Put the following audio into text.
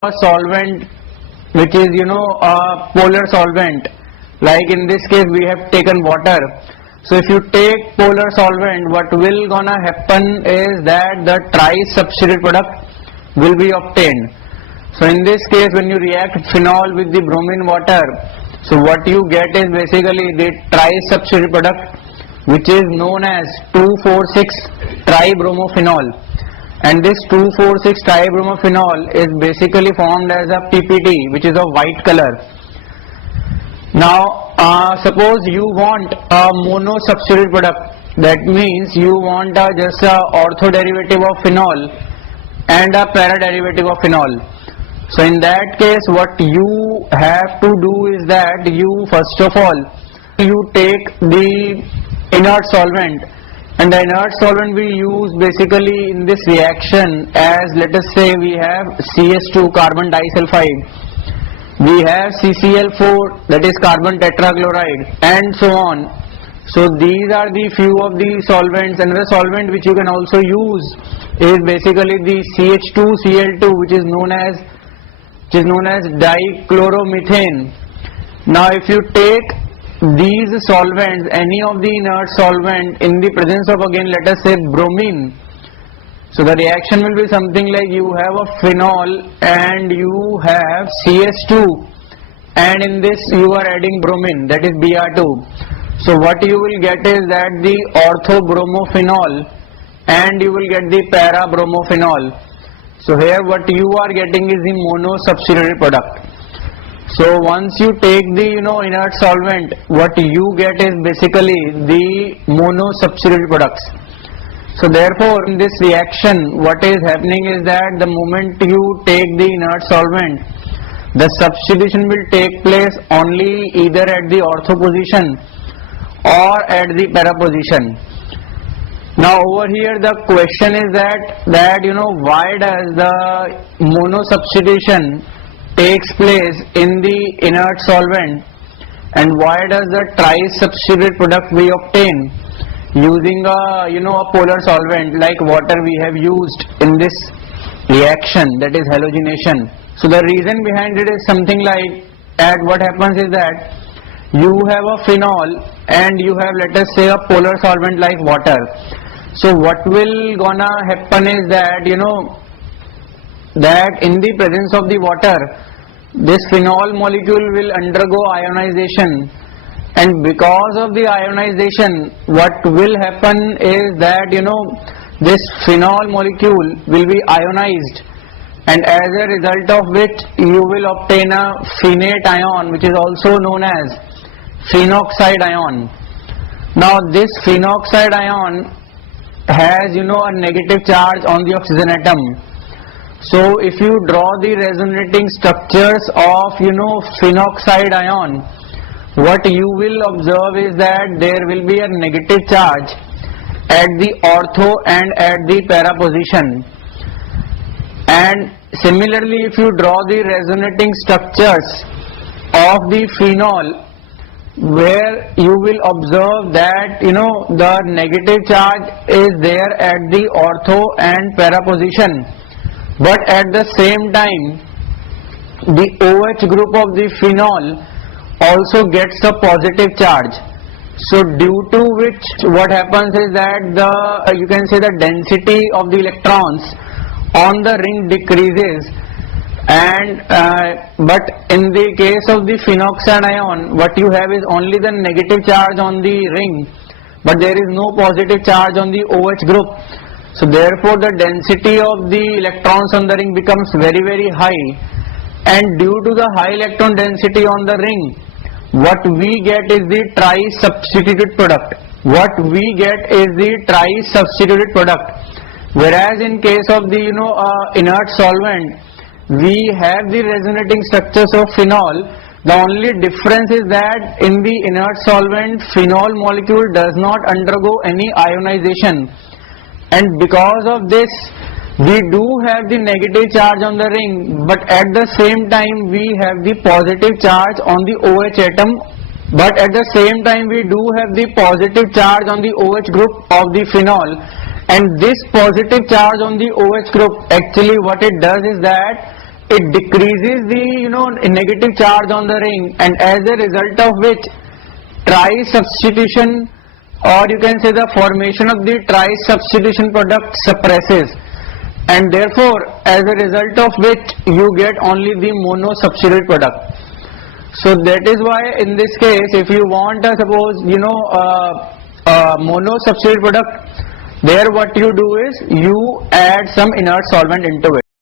a solvent which is a polar solvent, like in this case we have taken water. So if you take polar solvent, what will gonna happen is that the tri-substituted product will be obtained. So in this case, when you react phenol with the bromine water, so what you get is basically the tri-substituted product, which is known as 2,4,6-tribromophenol. And this 2,4,6-tribromophenol is basically formed as a PPT, which is of white color. Now suppose you want a mono-substituted product, that means you want just a ortho derivative of phenol and a para derivative of phenol. So in that case, what you have to do is that you first of all you take the inert solvent, and the inert solvent we use basically in this reaction as, let us say, we have CS2 carbon disulfide, we have CCl4 that is carbon tetrachloride, and so on. So these are the few of the solvents. Another solvent which you can also use is basically the CH2Cl2, which is known as dichloromethane. Now if you take these solvents, any of the inert solvent in the presence of, again, let us say, bromine, so the reaction will be something like you have a phenol and you have CS2, and in this you are adding bromine, that is Br2. So what you will get is that the orthobromophenol and you will get the para-bromophenol. So here what you are getting is the mono-substituted product. So once you take the inert solvent, what you get is basically the mono-substituted products. So therefore in this reaction what is happening is that the moment you take the inert solvent, the substitution will take place only either at the ortho position or at the para position. Now over here the question is that why does the mono substitution takes place in the inert solvent, and why does the tri-substituted product we obtain using a polar solvent like water we have used in this reaction, that is halogenation. So the reason behind it is something like that. What happens is that you have a phenol and you have, let us say, a polar solvent like water. So what will gonna happen is that that in the presence of the water, this phenol molecule will undergo ionization, and because of the ionization what will happen is that this phenol molecule will be ionized, and as a result of which you will obtain a phenate ion, which is also known as phenoxide ion. Now this phenoxide ion has a negative charge on the oxygen atom. So if you draw the resonating structures of phenoxide ion, what you will observe is that there will be a negative charge at the ortho and at the para position. And similarly, if you draw the resonating structures of the phenol, where you will observe that the negative charge is there at the ortho and para position, but at the same time the OH group of the phenol also gets a positive charge. So due to which what happens is that you can say the density of the electrons on the ring decreases, and but in the case of the phenoxide ion what you have is only the negative charge on the ring, but there is no positive charge on the OH group. So therefore the density of the electrons on the ring becomes very, very high, and due to the high electron density on the ring, what we get is the tri-substituted product. Whereas in case of the inert solvent, we have the resonating structures of phenol. The only difference is that in the inert solvent, phenol molecule does not undergo any ionization, and because of this we do have the negative charge on the ring, but at the same time we have the positive charge on the OH atom, but at the same time we do have the positive charge on the OH group of the phenol. And this positive charge on the OH group, actually what it does is that it decreases the negative charge on the ring, and as a result of which trice substitution, or you can say the formation of the trice substitution product suppresses, and therefore as a result of which you get only the mono substituted product. So that is why in this case, if you want a suppose mono substituted product, there what you do is you add some inert solvent into it.